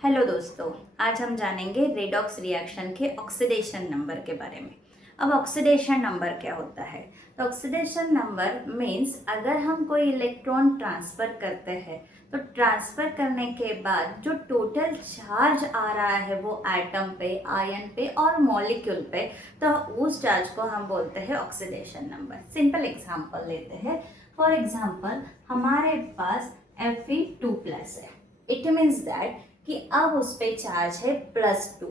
Hello दोस्तों, आज हम जानेंगे रेडॉक्स रिएक्शन के ऑक्सीडेशन नंबर के बारे में। अब ऑक्सीडेशन नंबर क्या होता है? तो ऑक्सीडेशन नंबर मीन्स अगर हम कोई इलेक्ट्रॉन ट्रांसफ़र करते हैं तो ट्रांसफ़र करने के बाद जो टोटल चार्ज आ रहा है वो एटम पे, आयन पे और मॉलिक्यूल पे, तो उस चार्ज को हम बोलते हैं ऑक्सीडेशन नंबर। सिंपल एग्जांपल लेते हैं। फॉर एग्जांपल हमारे पास Fe2+ है। इट मीन्स दैट कि अब उस पे चार्ज है +2।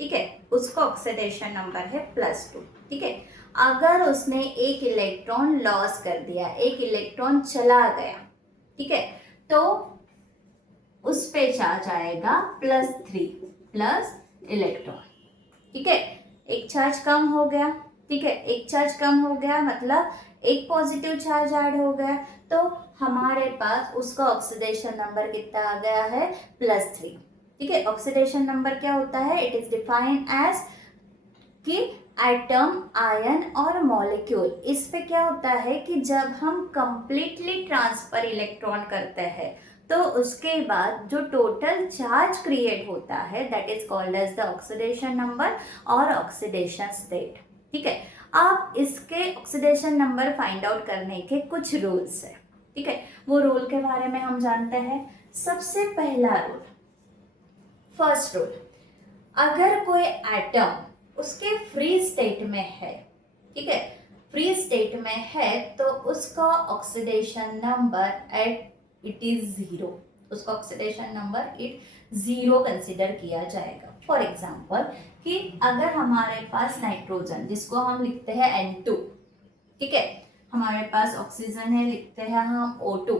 ठीक है, उसका ऑक्सीडेशन नंबर है +2। ठीक है, अगर उसने एक इलेक्ट्रॉन लॉस कर दिया, एक इलेक्ट्रॉन चला गया, ठीक है, तो उस पे चार्ज आएगा +3 प्लस इलेक्ट्रॉन। ठीक है, एक चार्ज कम हो गया। ठीक है, एक चार्ज कम हो गया मतलब एक पॉजिटिव चार्ज ऐड हो गया, तो हमारे पास उसका ऑक्सीडेशन नंबर कितना आ गया है? +3। ठीक है, ऑक्सीडेशन नंबर क्या होता है? इट इज डिफाइंड एज कि एटम, आयन और मॉलिक्यूल, इस पे क्या होता है कि जब हम कंप्लीटली ट्रांसफर इलेक्ट्रॉन करते हैं तो उसके बाद जो टोटल चार्ज क्रिएट होता है that is called as the oxidation number और ऑक्सीडेशन स्टेट। ठीक है, अब इसके ऑक्सीडेशन नंबर फाइंड आउट करने के कुछ रूल्स है। ठीक है, वो रूल के बारे में हम जानते हैं। सबसे पहला रूल, फर्स्ट रूल, अगर कोई एटम उसके फ्री स्टेट में है, ठीक है, फ्री स्टेट में है, तो उसका ऑक्सीडेशन नंबर इट इज 0। उसका ऑक्सीडेशन नंबर इट 0 कंसिडर किया जाएगा। फॉर एग्जाम्पल कि अगर हमारे पास नाइट्रोजन, जिसको हम लिखते हैं N2, ठीक है, हमारे पास ऑक्सीजन है, लिखते हैं हम O2,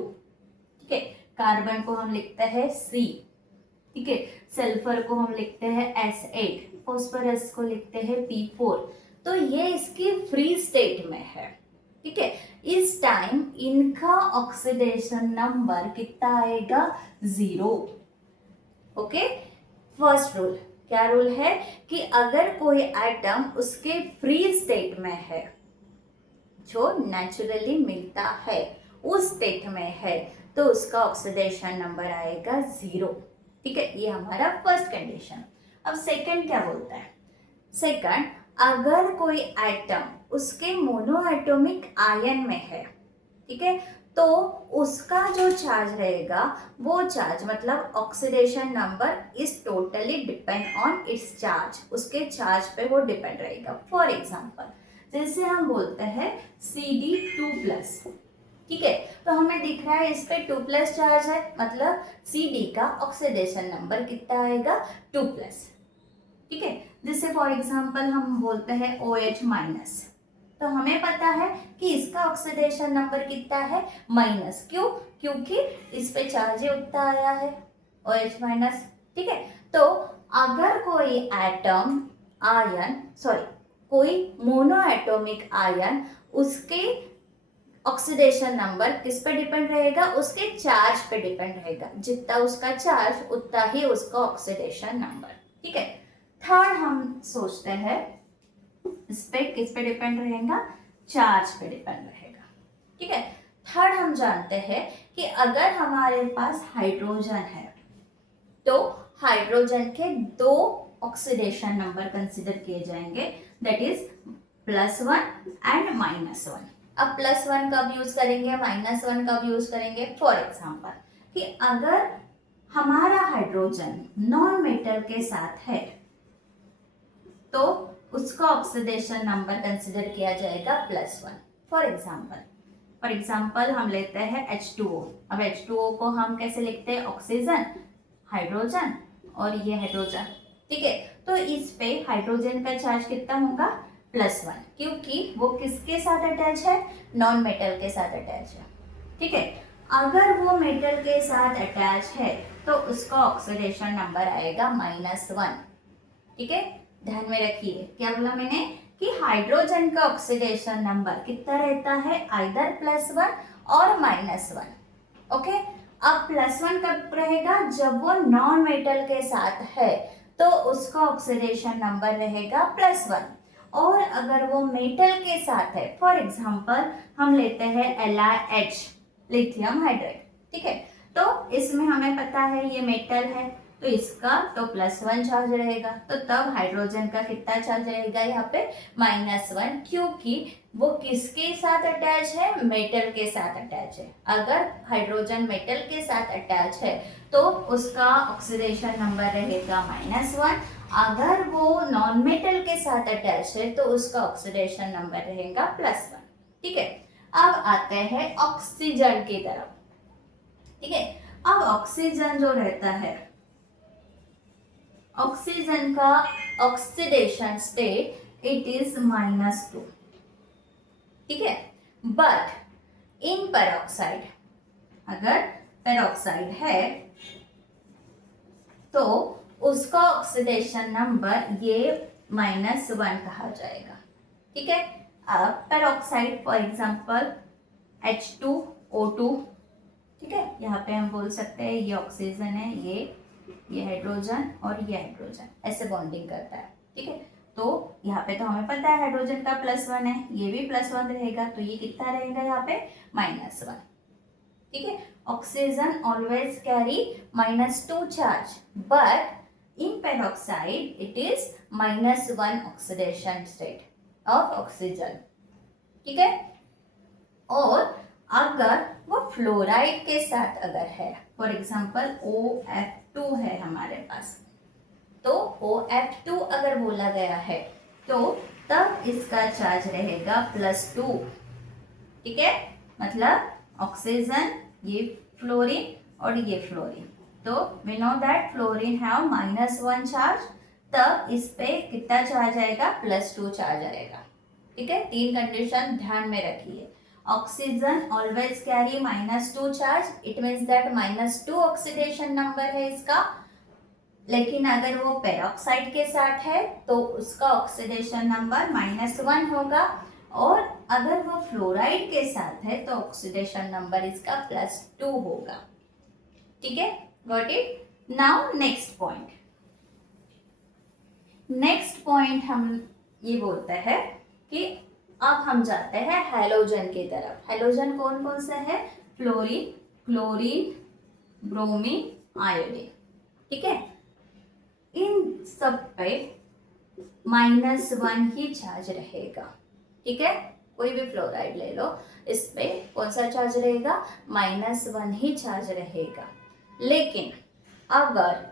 ठीक है, कार्बन को हम लिखते हैं C, ठीक है, सल्फर को हम लिखते हैं S8, फॉस्फोरस को लिखते हैं P4। तो ये इसकी फ्री स्टेट में है। ठीक है, इस टाइम इनका ऑक्सीडेशन नंबर कितना आएगा? 0। ओके, फर्स्ट रूल क्या रूल है कि अगर कोई एटम उसके फ्री स्टेट में है, जो नेचुरली मिलता है उस स्टेट में है, तो उसका ऑक्सीडेशन नंबर आएगा 0। ठीक है, ये हमारा फर्स्ट कंडीशन। अब सेकंड क्या बोलता है? सेकंड, अगर कोई एटम उसके मोनोएटॉमिक आयन में है, ठीक है, तो उसका जो चार्ज रहेगा वो चार्ज मतलब oxidation number is totally depend on it's charge, उसके चार्ज पे वो डिपेंड रहेगा। फॉर एग्जांपल जैसे हम बोलते हैं Cd2+, ठीक है, तो हमें दिख रहा है इस पे 2+ चार्ज है, मतलब Cd का ऑक्सीडेशन नंबर कितना आएगा? 2+। ठीक है, जिससे फॉर एग्जांपल हम बोलते हैं OH-, तो हमें पता है कि इसका ऑक्सीडेशन नंबर कितना है? -। क्यों? क्योंकि इस पे चार्ज उतना आया है, OH-। ठीक है, तो अगर कोई एटम, आयन, सॉरी, कोई मोनोएटॉमिक आयन, उसके ऑक्सीडेशन नंबर किस पे डिपेंड रहेगा? उसके चार्ज पे डिपेंड रहेगा। जितना उसका चार्ज उतना ही उसका ऑक्सीडेशन नंबर। ठीक है, थर्ड हम सोचते हैं इस पे किस पे डिपेंड रहेगा? चार्ज पे डिपेंड रहेगा। ठीक है, थर्ड हम जानते हैं कि अगर हमारे पास हाइड्रोजन है तो हाइड्रोजन के 2 ऑक्सीडेशन नंबर कंसीडर किए जाएंगे, दैट इज +1 एंड -1। अब +1 कब यूज करेंगे, -1 कब यूज करेंगे? फॉर एग्जांपल कि अगर हमारा हाइड्रोजन नॉन मेटल के साथ है तो उसका ऑक्सीडेशन नंबर कंसीडर किया जाएगा +1। फॉर एग्जांपल हम लेते हैं H2O। अब H2O को हम कैसे लिखते हैं? ऑक्सीजन, हाइड्रोजन और ये हाइड्रोजन। ठीक है, तो इस पे हाइड्रोजन का चार्ज कितना होगा? +1, क्योंकि वो किसके साथ अटैच है? नॉन मेटल के साथ अटैच है। ठीक है, अगर वो मेटल के साथ अटैच है तो उसका ऑक्सीडेशन नंबर आएगा -1। ठीक है, ध्यान में रखिए क्या बोला मैंने कि हाइड्रोजन का ऑक्सीडेशन नंबर कितना रहता है? आइदर +1 और -1। ओके, अब +1 कब रहेगा? जब वो नॉन मेटल के साथ है तो उसका ऑक्सीडेशन नंबर रहेगा +1। और अगर वो मेटल के साथ है, फॉर एग्जांपल हम लेते हैं LiH, लिथियम हाइड्राइड। ठीक है, तो इसमें हमें पता है ये मेटल है, तो इसका तो +1 चार्ज रहेगा, तो तब हाइड्रोजन का कितना चार्ज रहेगा यहाँ पे -1, क्योंकि वो किसके साथ अटैच है, मेटल के साथ अटैच है। अगर हाइड्रोजन मेटल के साथ अटैच है तो उसका ऑक्सीडेशन नंबर रहेगा -1, अगर वो नॉन मेटल के साथ अटैच है तो उसका ऑक्सीडेशन नंबर रहेगा +1। ठीक है, अब आते हैं ऑक्सीजन की तरफ। ठीक है, अब ऑक्सीजन जो रहता है, ऑक्सीजन का ऑक्सीडेशन स्टेट इट इज -2। ठीक है, बट इन पेरोक्साइड, अगर पेरोक्साइड है तो उसका ऑक्सीडेशन नंबर ये -1 कहा जाएगा। ठीक है, अब पेरोक्साइड फॉर एग्जांपल H2O2, ठीक है, यहाँ पे हम बोल सकते हैं ये ऑक्सीजन है, ये हाइड्रोजन और ये हाइड्रोजन ऐसे बॉन्डिंग करता है। ठीक है, तो यहाँ पे तो हमें पता है हाइड्रोजन का +1 है, ये भी +1 रहेगा, तो ये कितना रहेगा यहाँ पे -1। ठीक है, oxygen always carry -2 charge, but in peroxide it is -1 oxidation state of oxygen. ठीक है, और अगर वो फ्लोराइड के साथ अगर है, फॉर एग्जांपल OF2 है हमारे पास, तो OF2 अगर बोला गया है तो तब इसका चार्ज रहेगा +2। ठीक है, मतलब ऑक्सीजन, ये फ्लोरीन और ये फ्लोरीन, तो we know that fluorine have -1 charge, तब इस पे कितना चार्ज आएगा, +2 चार्ज आएगा। ठीक है, 3 कंडीशन ध्यान में रखिए। Oxygen always carry -2 charge, it means that -2 oxidation number है इसका। लेकिन अगर वो पेरोक्साइड के साथ है तो उसका ऑक्सीडेशन नंबर -1 होगा, और अगर वो फ्लोराइड के साथ है तो ऑक्सीडेशन नंबर इसका +2 होगा। ठीक है, got it. Now next point, next point हम ये बोलते हैं कि अब हम जाते हैं हैलोजन की तरफ। हैलोजन कौन कौन से है, फ्लोरीन, क्लोरीन, ब्रोमीन, आयोडीन। ठीक है, इन सब पे -1 ही चार्ज रहेगा। ठीक है, कोई भी फ्लोराइड ले लो, इस पे कौन सा चार्ज रहेगा, -1 ही चार्ज रहेगा। लेकिन अगर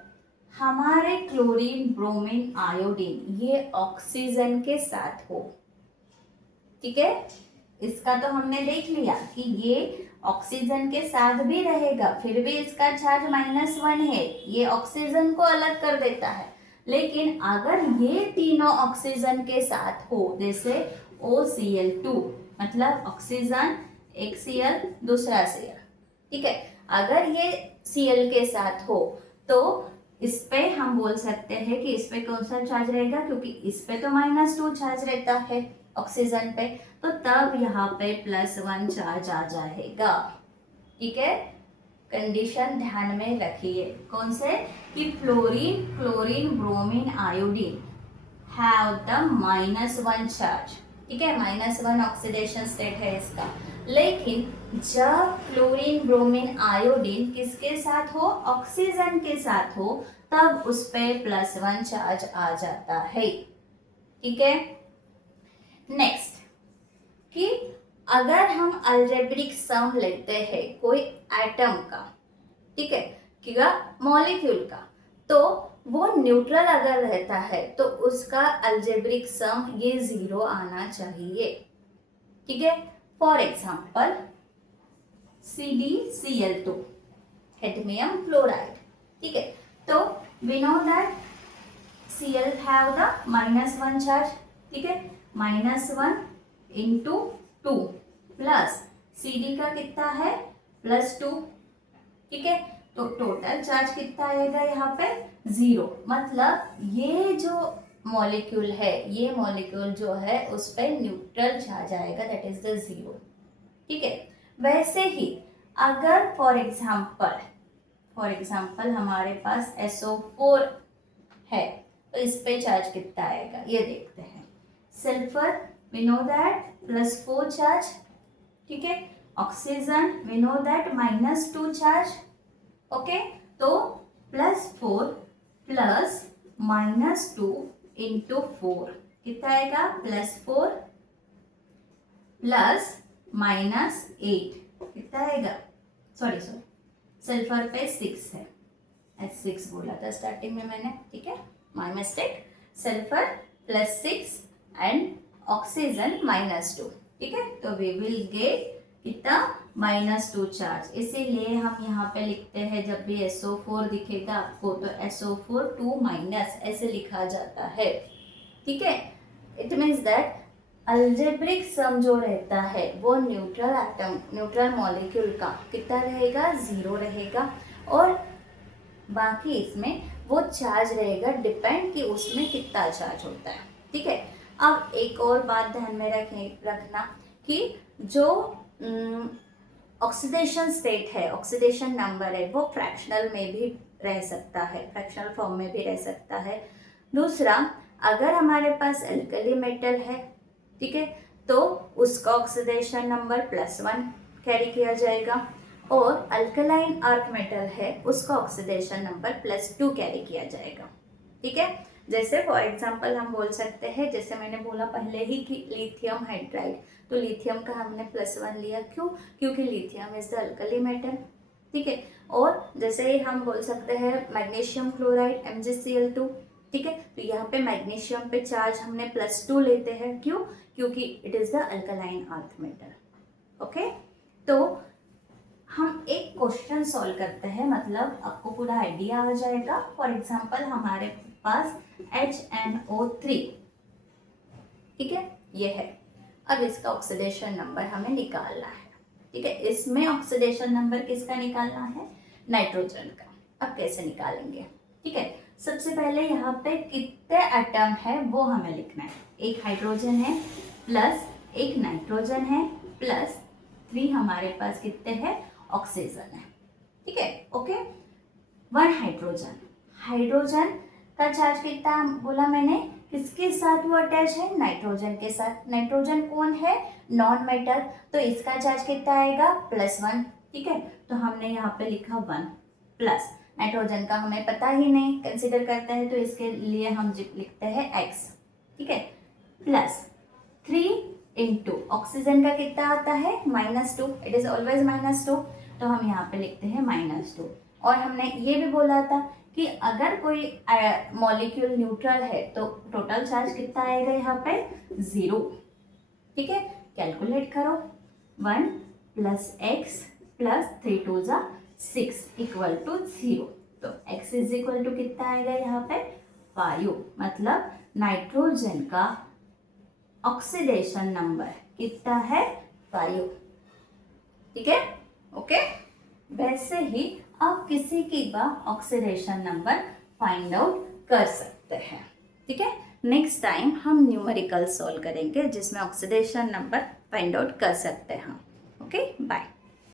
हमारे क्लोरीन, ब्रोमीन, आयोडीन ये ऑक्सीजन के साथ हो, ठीक है, इसका तो हमने देख लिया कि ये ऑक्सीजन के साथ भी रहेगा, फिर भी इसका चार्ज -1 है, ये ऑक्सीजन को अलग कर देता है। लेकिन अगर ये तीनों ऑक्सीजन के साथ हो, जैसे OCl2, मतलब ऑक्सीजन, एक Cl, दूसरा Cl, ठीक है, अगर ये Cl के साथ हो तो इस पे हम बोल सकते हैं कि इस पे कौन सा चार्ज रहेगा, क्योंकि इस पे तो -2 चार्ज रहता है ऑक्सीजन पे, तो तब यहाँ पे +1 चार्ज आ जाएगा। ठीक है, कंडीशन ध्यान में रखिए, कौन से, कि fluorine, chlorine, bromine, iodine have the -1 charge. ठीक है, -1 ऑक्सीडेशन स्टेट है इसका। लेकिन जब क्लोरीन, ब्रोमीन, आयोडीन किसके साथ हो, ऑक्सीजन के साथ हो, तब उस पे +1 चार्ज आ जाता है। ठीक है, नेक्स्ट, कि अगर हम अलजेब्रिक सम लेते हैं कोई एटम का, ठीक है, कि मॉलिक्यूल का, तो वो न्यूट्रल अगर रहता है तो उसका अलजेब्रिक सम ये 0 आना चाहिए। ठीक है, for example CdCl2, cadmium fluoride. ठीक है, तो we know that Cl have the -1 charge. ठीक है, -1 इंटू 2 प्लस Cd का कितना है, +2। ठीक है, तो टोटल चार्ज कितना आएगा यहाँ पे, 0। मतलब ये जो मॉलिक्यूल है, ये मॉलिक्यूल जो है उस पर न्यूट्रल चार्ज आएगा, दैट इज द 0। ठीक है, वैसे ही अगर फॉर एग्जाम्पल हमारे पास SO4 है तो इस पे चार्ज कितना आएगा ये देखते हैं। Sulphur we know that +4 charge. ठीक है, oxygen we know that -2 charge. Okay, तो +4 -2 इंटू 4 कितना आएगा, +4 प्लस -8 कितना आएगा, सॉरी सल्फर पे 6 है, S6 बोला था स्टार्टिंग में मैंने, ठीक है, my mistake. Sulphur +6 and oxygen -2, ठीक है। तो वी विल गेट कितना, -2 चार्ज। इसीलिए हम यहाँ पे लिखते हैं जब भी SO4 दिखेगा आपको तो SO4 2- ऐसे लिखा जाता है, ठीक है। It means that algebraic sum जो रहता है वो न्यूट्रल एटम, न्यूट्रल मॉलिक्यूल का कितना रहेगा, 0 रहेगा, और बाकी इसमें वो चार्ज रहेगा, डिपेंड कि उसमें कितना चार्ज होता है, ठीक है। अब एक और बात ध्यान में रखना कि जो ऑक्सीडेशन स्टेट है, ऑक्सीडेशन नंबर है, वो फ्रैक्शनल में भी रह सकता है, फ्रैक्शनल फॉर्म में भी रह सकता है। दूसरा, अगर हमारे पास एल्कली मेटल है, ठीक है, तो उसका ऑक्सीडेशन नंबर +1 कैरी किया जाएगा, और अल्कलाइन अर्थ मेटल है उसका ऑक्सीडेशन नंबर +2 कैरी किया जाएगा, ठीक है। जैसे फॉर एग्जांपल हम बोल सकते हैं, जैसे मैंने बोला पहले ही कि लिथियम हाइड्राइड, तो लिथियम का हमने +1 लिया, क्यों, क्योंकि lithium is the alkali metal, ठीक है। और जैसे हम बोल सकते हैं मैग्नीशियम क्लोराइड MgCl2, ठीक है, तो यहाँ पे मैग्नीशियम पे चार्ज हमने +2 लेते हैं, क्यों, क्योंकि it is the alkaline earth metal, okay. तो हम एक क्वेश्चन सॉल्व करते हैं, मतलब आपको पूरा आइडिया आ जाएगा। फॉर एग्जांपल हमारे पास HNO3, ठीक है, ये है। अब इसका ऑक्सीडेशन नंबर हमें निकालना है, ठीक है। इसमें ऑक्सीडेशन नंबर किसका निकालना है, नाइट्रोजन का। अब कैसे निकालेंगे, ठीक है। सबसे पहले यहाँ पे कितने एटम है वो हमें लिखना है। एक हाइड्रोजन है प्लस एक नाइट्रोजन है प्लस 3 हमारे पास कितने हैं, ऑक्सीजन है, ठीक है, ओके। 1 हाइड्रोजन, हाइड्रोजन का चार्ज कितना बोला मैंने, किसके साथ वो अटैच है, नाइट्रोजन के साथ। नाइट्रोजन कौन है, नॉन मेटल, तो इसका चार्ज कितना आएगा, +1, ठीक है। तो हमने यहाँ पे लिखा 1 प्लस नाइट्रोजन का हमें पता ही नहीं, कंसिडर करते हैं, तो इसके लिए हम लिखते हैं x, ठीक है, प्लस 3 इंटू ऑक्सीजन का कितना आता है, -2, इट इज ऑलवेज -2, तो हम यहाँ पे लिखते हैं -2। और हमने ये भी बोला था कि अगर कोई मॉलिक्यूल न्यूट्रल है तो टोटल चार्ज कितना आएगा यहाँ पे, 0, ठीक है। कैलकुलेट करो, 1 + x + 3 2 6 = 0, तो x = कितना आएगा यहाँ पे, 5, मतलब नाइट्रोजन का ऑक्सीडेशन नंबर कितना है, 5, ठीक है, ओके। वैसे ही आप किसी की का ऑक्सीडेशन नंबर फाइंड आउट कर सकते हैं, ठीक है। नेक्स्ट टाइम हम न्यूमेरिकल सॉल्व करेंगे जिसमें ऑक्सीडेशन नंबर फाइंड आउट कर सकते हैं, ओके, बाय।